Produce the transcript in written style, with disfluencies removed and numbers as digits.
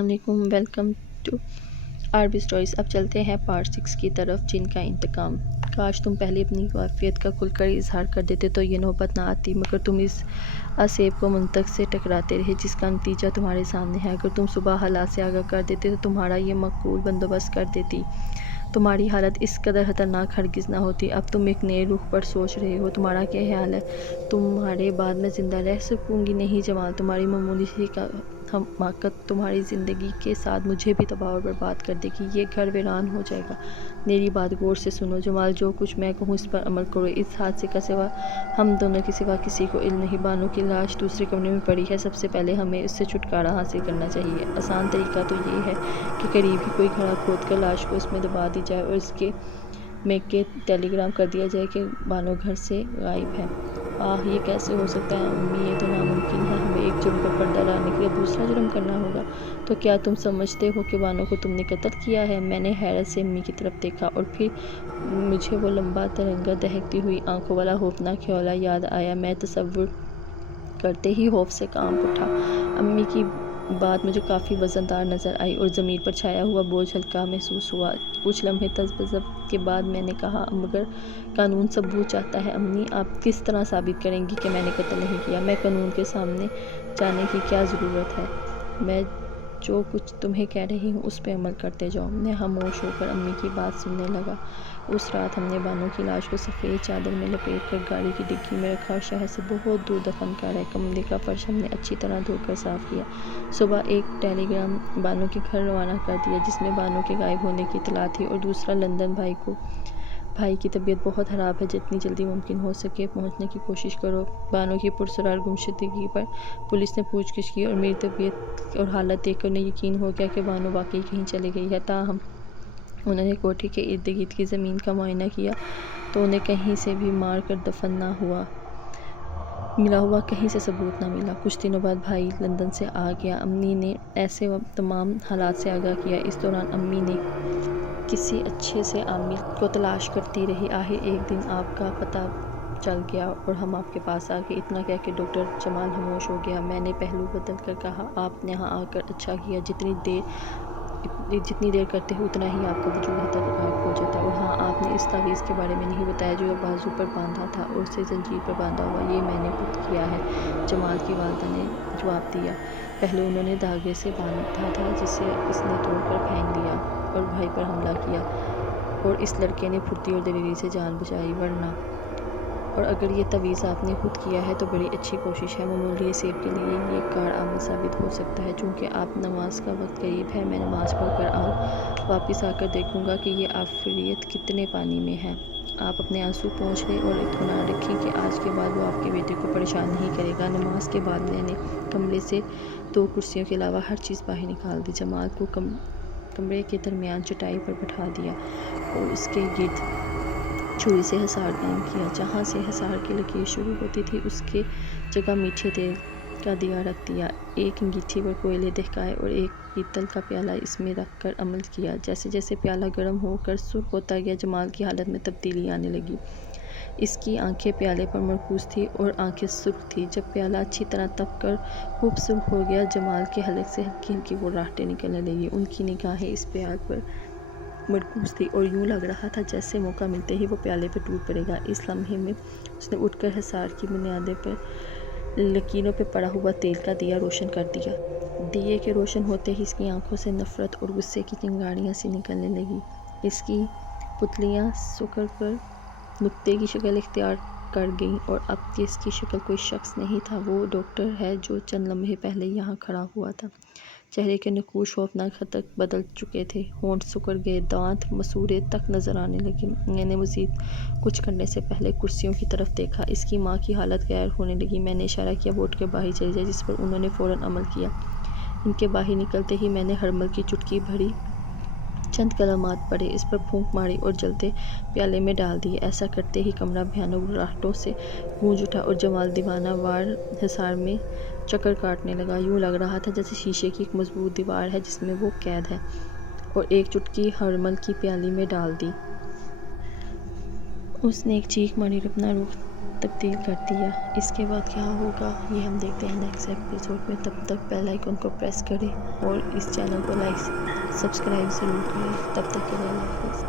السلام علیکم، welcome to عربی اسٹوریز۔ اب چلتے ہیں پارٹ 6 کی طرف، جن کا انتقام۔ کاش تم پہلے اپنی کیفیت کا کھل کر اظہار کر دیتے تو یہ نوبت نہ آتی، مگر تم اس اسیب کو منطق سے ٹکراتے رہے جس کا نتیجہ تمہارے سامنے ہے۔ اگر تم صبح حالات سے آگاہ کر دیتے تو تمہارا یہ معقول بندوبست کر دیتی، تمہاری حالت اس قدر خطرناک ہرگز نہ ہوتی۔ اب تم ایک نئے رخ پر سوچ رہے ہو، تمہارا کیا خیال ہے؟ تمہارے بعد میں زندہ رہ سکوں گی؟ نہیں جمال، تمہاری معمولی سی حماقت تمہاری زندگی کے ساتھ مجھے بھی تباہ اور برباد کر دے گی، یہ گھر ویران ہو جائے گا۔ میری بات غور سے سنو جمال، جو کچھ میں کہوں اس پر عمل کرو۔ اس حادثے کا سوا ہم دونوں کے سوا کسی کو علم نہیں۔ بانو کی لاش دوسرے کمرے میں پڑی ہے، سب سے پہلے ہمیں اس سے چھٹکارا حاصل کرنا چاہیے۔ آسان طریقہ تو یہ ہے کہ قریب ہی کوئی گھڑا کھود کر لاش کو اس میں دبا دی جائے اور اس میں کہ ٹیلی گرام کر دیا جائے کہ بانو گھر سے غائب ہے۔ آہ، یہ کیسے ہو سکتا ہے امی؟ یہ تو ناممکن ہے۔ ہمیں ایک جرم پر پردہ ڈالنے کے لیے دوسرا جرم کرنا ہوگا۔ تو کیا تم سمجھتے ہو کہ بانو کو تم نے قتل کیا ہے؟ میں نے حیرت سے امی کی طرف دیکھا اور پھر مجھے وہ لمبا ترنگا دہکتی ہوئی آنکھوں والا خوفناک کھیولا یاد آیا۔ میں تصور کرتے ہی خوف سے کانپ اٹھا۔ امی کی بات مجھے کافی وزن دار نظر آئی اور ضمیر پر چھایا ہوا بوجھ ہلکا محسوس ہوا۔ کچھ لمحے تذبذب کے بعد میں نے کہا، مگر قانون ثبوت چاہتا ہے امی، آپ کس طرح ثابت کریں گی کہ میں نے قتل نہیں کیا؟ میں قانون کے سامنے جانے کی کیا ضرورت ہے؟ میں جو کچھ تمہیں کہہ رہی ہوں اس پہ عمل کرتے جاؤ۔ میں خاموش ہو کر امی کی بات سننے لگا۔ اس رات ہم نے بانو کی لاش کو سفید چادر میں لپیٹ کر گاڑی کی ڈگی میں رکھا اور شہر سے بہت دور دفن کرایا۔ کمرے کا فرش ہم نے اچھی طرح دھو کر صاف کیا۔ صبح ایک ٹیلی گرام بانو کے گھر روانہ کر دیا جس میں بانو کے غائب ہونے کی اطلاع تھی، اور دوسرا لندن بھائی کی طبیعت بہت خراب ہے، جتنی جلدی ممکن ہو سکے پہنچنے کی کوشش کرو۔ بانو کی پراسرار گمشدگی پر پولیس نے پوچھ گچھ کی اور میری طبیعت اور حالت دیکھ کر انہیں یقین ہو گیا کہ بانو واقعی کہیں چلی گئی ہے۔ تاہم انہوں نے کوٹھی کے ارد گرد کی زمین کا معائنہ کیا تو انہیں کہیں سے بھی مار کر دفن نہ ملا ہوا کہیں سے ثبوت نہ ملا۔ کچھ دنوں بعد بھائی لندن سے آ گیا۔ امی نے ایسے تمام حالات سے آگاہ کیا۔ اس دوران امی نے کسی اچھے سے عامل کو تلاش کرتی رہی۔ آخر ایک دن آپ کا پتہ چل گیا اور ہم آپ کے پاس آ گئے۔ اتنا کہہ کے ڈاکٹر جمال خاموش ہو گیا۔ میں نے پہلو بدل کر کہا، آپ نے یہاں آ کر اچھا کیا۔ جتنی دیر کرتے ہو اتنا ہی آپ کا وجود خطرناک ہو جاتا ہے۔ اور ہاں، آپ نے اس تعویذ کے بارے میں نہیں بتایا جو بازو پر باندھا تھا اور اسے زنجیر پر باندھا ہوا۔ یہ میں نے خود کیا ہے، جمال کی والدہ نے جواب دیا۔ پہلے انہوں نے دھاگے سے باندھا تھا جسے اس نے توڑ کر پھینک دیا اور بھائی پر حملہ کیا، اور اس لڑکے نے پھرتی اور دلیری سے جان بچائی، ورنہ۔ اور اگر یہ تعویذ آپ نے خود کیا ہے تو بڑی اچھی کوشش ہے۔ معمولی اسیب کے لیے یہ کارآمد ثابت ہو سکتا ہے۔ چونکہ آپ نماز کا وقت قریب ہے، میں نماز پڑھ کر آؤں، واپس آ کر دیکھوں گا کہ یہ عفریت کتنے پانی میں ہے۔ آپ اپنے آنسو پوچھ لیں اور اطمینان رکھیں کہ آج کے بعد وہ آپ کے بیٹے کو پریشان نہیں کرے گا۔ نماز کے بعد میں نے کمرے سے 2 کرسیوں کے علاوہ ہر چیز باہر نکال دی، جمال کو کمرے کے درمیان چٹائی پر بٹھا دیا اور اس کے گرد چھری سے حصار قائم کیا۔ جہاں سے حصار کی لکیر شروع ہوتی تھی اس کی جگہ میٹھے تیل کا دیا رکھ دیا، ایک انگیٹھی پر کوئلے دہکائے اور ایک پیتل کا پیالہ اس میں رکھ کر عمل کیا۔ جیسے جیسے پیالہ گرم ہو کر سرخ ہوتا گیا، جمال کی حالت میں تبدیلی آنے لگی۔ اس کی آنکھیں پیالے پر مرکوز تھیں اور آنکھیں سرخ تھیں۔ جب پیالہ اچھی طرح تپ کر خوب سرخ ہو گیا، جمال کے حلق سے ہلکی ہلکی گھرراہٹیں نکلنے لگیں۔ ان کی نگاہیں اس پیالے پر مرکوز تھیں اور یوں لگ رہا تھا جیسے موقع ملتے ہی وہ پیالے پہ ٹوٹ پڑے گا۔ اس لمحے میں اس نے اٹھ کر حصار کی بنیادوں پر لکیروں پہ پڑا ہوا تیل کا دیا روشن کر دیا۔ دیے کے روشن ہوتے ہی اس کی آنکھوں سے نفرت اور غصے کی چنگاریاں سی نکلنے لگیں۔ اس کی پتلیاں سکڑ کر نقطے کی شکل اختیار کر گئیں، اور اب اس کی شکل کوئی شخص نہیں تھا، وہ ڈاکٹر ہے جو چند لمحے پہلے یہاں کھڑا ہوا تھا۔ چہرے کے نقوش خوفناک حد تک بدل چکے تھے، ہونٹ سکڑ گئے، دانت مسوڑے تک نظر آنے لگے۔ میں نے مزید کچھ کرنے سے پہلے کرسیوں کی طرف دیکھا۔ اس کی ماں کی حالت غیر ہونے لگی۔ میں نے اشارہ کیا وہ اٹھ کر باہر چلی جائے، جس پر انہوں نے فوراً عمل کیا۔ ان کے باہر نکلتے ہی میں نے ہرمل کی چٹکی بھری چند کلمات پڑھے، اس پر پھونک ماری اور جلتے پیالے میں ڈال دیے۔ ایسا کرتے ہی کمرہ بھیانک گھرراہٹوں سے گونج اٹھا اور جمال دیوانہ وار حصار میں چکر کاٹنے لگا۔ یوں لگ رہا تھا جیسے شیشے کی ایک مضبوط دیوار ہے جس میں وہ قید ہے، اور ایک چٹکی ہرمل کی پیالی میں ڈال دی۔ اس نے ایک چیخ ماری اور اپنا رخ تبدیل کر دیا۔ اس کے بعد کیا ہوگا یہ ہم دیکھتے ہیں نیکسٹ ایپیسوڈ میں۔ تب تک بیل آئیکن کو پریس کریں اور اس چینل کو لائک سبسکرائب ضرور کریں۔ تب تک کے لیے اللہ حافظ۔